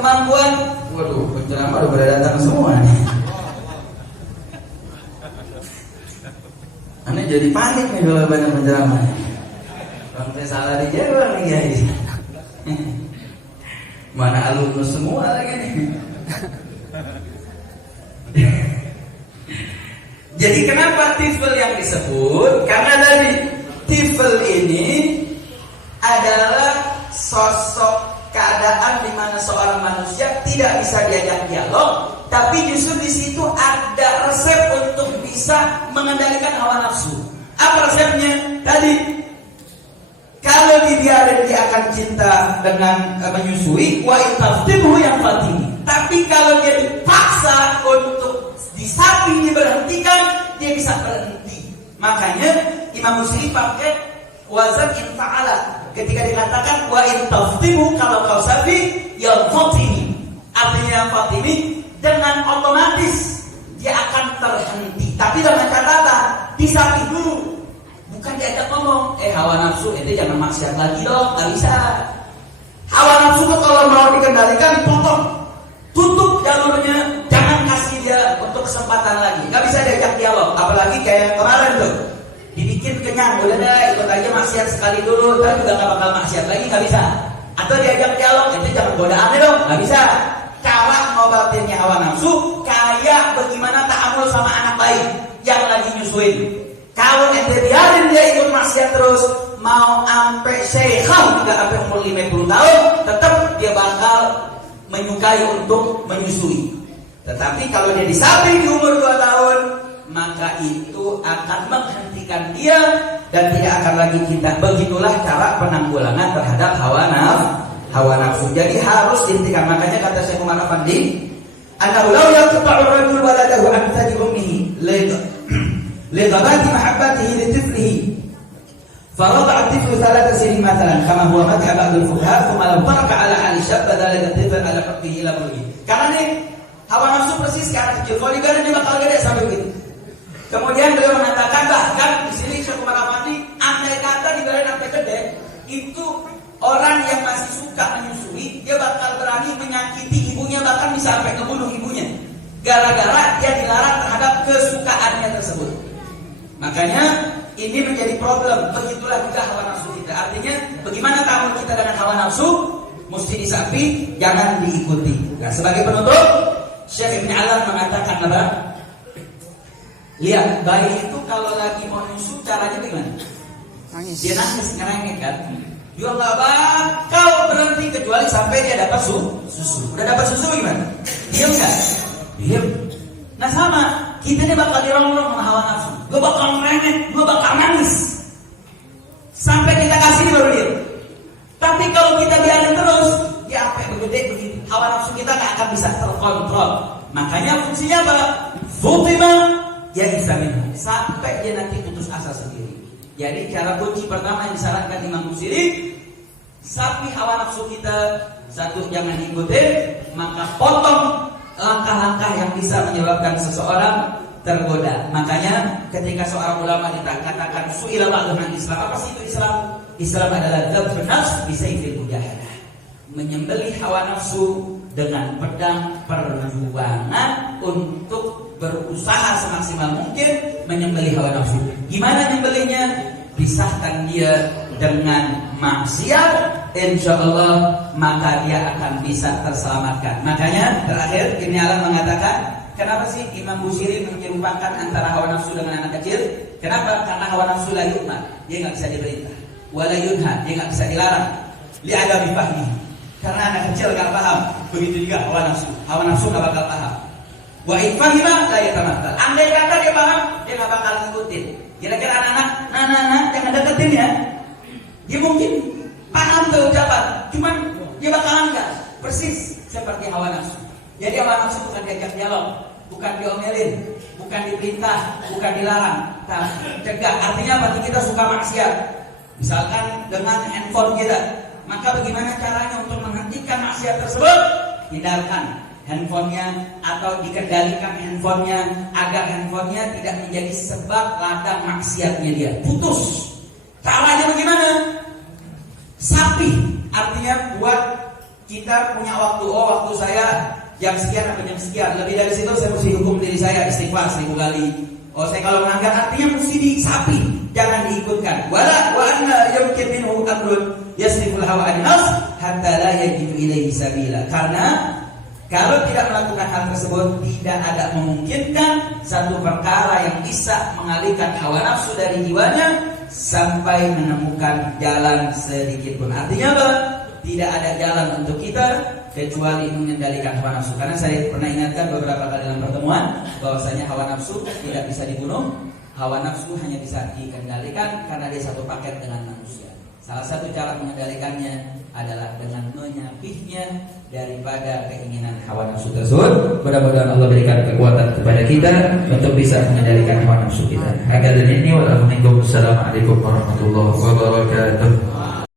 kemampuan, waduh, penceramah udah pada datang semua nih. Aneh jadi panik nih kalau banyak penceramah. Kalau saya salah dijawab nih guys. Mana alumnus semua lagi nih. Jadi kenapa tifl yang disebut? Karena dari tifl ini adalah sosok keadaan di mana seorang manusia tidak bisa diajak dialog, tapi justru di situ ada resep untuk bisa mengendalikan hawa nafsu. Apa resepnya? Tadi, kalau dibiarin dia akan cinta dengan menyusui, wa itaftimu yang fatimi. Tapi kalau dia dipaksa untuk disapi, diberhentikan, dia bisa berhenti. Makanya Imam Busiri pakai wazan infa'ala. Ketika dikatakan wa in taftimu, kalau kau sapi ya fatimi, artinya yang fatimi dengan otomatis dia akan terhenti. Tapi dengan catatan disapi dulu, bukan diajak ngomong hawa nafsu itu jangan maksiat lagi dong, nggak bisa. Hawa nafsu itu kalau mau dikendalikan dipotong, tutup jalurnya, jangan kasih dia untuk kesempatan lagi. Nggak bisa diajak dialog, apalagi kayak kemarin tuh dibikin kenyang, udah deh ikut aja maksiat sekali dulu, tapi juga gak bakal maksiat lagi, gak bisa. Atau diajak dialog, itu jangan godaannya dong, gak bisa. Cara ngobatinnya hawa nafsu kayak bagaimana ta'amul sama anak bayi yang lagi nyusuin. Kalau ente biarin dia ikut maksiat terus, mau ampe syekhah juga sampai umur 50 tahun, tetap dia bakal menyukai untuk menyusui. Tetapi kalau dia disapi di umur 2 tahun, maka itu akan menghentikan dia dan tidak akan lagi cinta. Begitulah cara penanggulangan terhadap hawa nafsu. Jadi harus dihentikan. Makanya kata Syekh Umar Afandi, "Annahu law yaqta'u ar-rajulu waladahu an thadi ummihi li ghabati mahabbatihi li tiflihi farada'a at-tiflu 3 sinin mathalan kama huwa madhhab al-fuqaha thumma law taraka 'ala 'ali syabba dhalika at-tifl 'ala hubbihi ila mulki." Karena nih hawa nafsu persis kayak kecil. Kalau dibiarin dia bakal gede sampai begitu. Kemudian beliau mengatakan bahkan di sini Syekh Umar Afandi, andai kata dibiarin sampai gede, itu orang yang masih suka menyusui, dia bakal berani menyakiti ibunya, bahkan bisa sampai ngebunuh ibunya, gara-gara dia dilarang terhadap kesukaannya tersebut. Makanya ini menjadi problem. Begitulah juga hawa nafsu kita. Artinya bagaimana tamu kita dengan hawa nafsu, mesti disapi, jangan diikuti. Nah, sebagai penutup, Syekh Ibn Alam mengatakan apa? Lihat, bayi itu kalau lagi mau nyusu caranya bagaimana? Nangis. Dia nangis, ngerengek kan? Dia nggak bakal berhenti kecuali sampai dia dapat susu. Udah dapat susu gimana? Diam nggak? Diam. Nah sama, kita ini bakal dirongrong sama hawa nafsu. Gue bakal ngerengek, gue bakal nangis sampai kita kasih baru diam. Tapi kalau kita biarin terus, dia apa yang gede begitu, hawa nafsu kita nggak akan bisa terkontrol. Makanya fungsinya apa? Futima ya isamin, sampai dia nanti putus asa sendiri. Jadi cara kunci pertama yang disarankan Imam Busiri, sapi hawa nafsu kita. Satu, jangan ikutin, maka potong langkah-langkah yang bisa menyebabkan seseorang tergoda. Makanya ketika seorang ulama dikatakan su'ila ba'dun Islam, apa sih itu Islam? Islam adalah dzabhun nafs bisayfil mujahadah, menyembelih hawa nafsu dengan pedang perjuangan untuk berusaha semaksimal mungkin menyembelih hawa nafsu. Gimana nyembelihnya? Pisahkan dia dengan maksiat, insya Allah maka dia akan bisa terselamatkan. Makanya terakhir Ibn Alam mengatakan, kenapa sih Imam Busiri menyerupakan antara hawa nafsu dengan anak kecil? Kenapa? Karena hawa nafsu la yu'mar, dia nggak bisa diperintah, wala yunha, dia nggak bisa dilarang, li ada bifahmi, karena anak kecil nggak paham. Begitu juga hawa nafsu nggak bakal paham. Wa ifahima la yatamathal. Andai kata dia paham, dia nggak bakal ngikutin. Kira-kira anak-anak, nah, jangan deketin ya. Dia mungkin paham tuh ucapan, cuman dia bakalan enggak. Persis seperti hawa nafsu. Jadi hawa nafsu bukan diajak dialog, bukan diomelin, bukan diperintah, bukan dilarang, tapi cegah. Artinya apa? Kita suka maksiat, misalkan dengan handphone kita, maka bagaimana caranya untuk menghentikan maksiat tersebut? Hindarkan handphonenya atau dikendalikan handphonenya agar handphonenya tidak menjadi sebab ladang maksiatnya dia. Putus. Caranya bagaimana? Sapi, artinya buat kita punya waktu, waktu saya jam sekian sampai jam sekian, lebih dari situ saya mesti hukum diri saya istighfar 1000 kali. Saya kalau melanggar artinya mesti disapi, jangan diikutkan. Wala wa anna yumkin minhu amrun yasriful hawa an nafs hatta la yajidu ilaihi sabila. Karena kalau tidak melakukan hal tersebut, tidak ada memungkinkan satu perkara yang bisa mengalihkan hawa nafsu dari jiwanya sampai menemukan jalan sedikit pun. Artinya apa? Tidak ada jalan untuk kita kecuali mengendalikan hawa nafsu. Karena saya pernah ingatkan beberapa kali dalam pertemuan bahwasanya hawa nafsu tidak bisa dibunuh, hawa nafsu hanya bisa dikendalikan karena dia satu paket dengan manusia. Salah satu cara mengendalikannya adalah dengan menyapihnya daripada keinginan hawa nafsu tersebut. Mudah-mudahan Allah berikan kekuatan kepada kita untuk bisa mengendalikan hawa nafsu kita. Hakadha minni wa lakum. Assalamualaikum warahmatullahi wabarakatuh.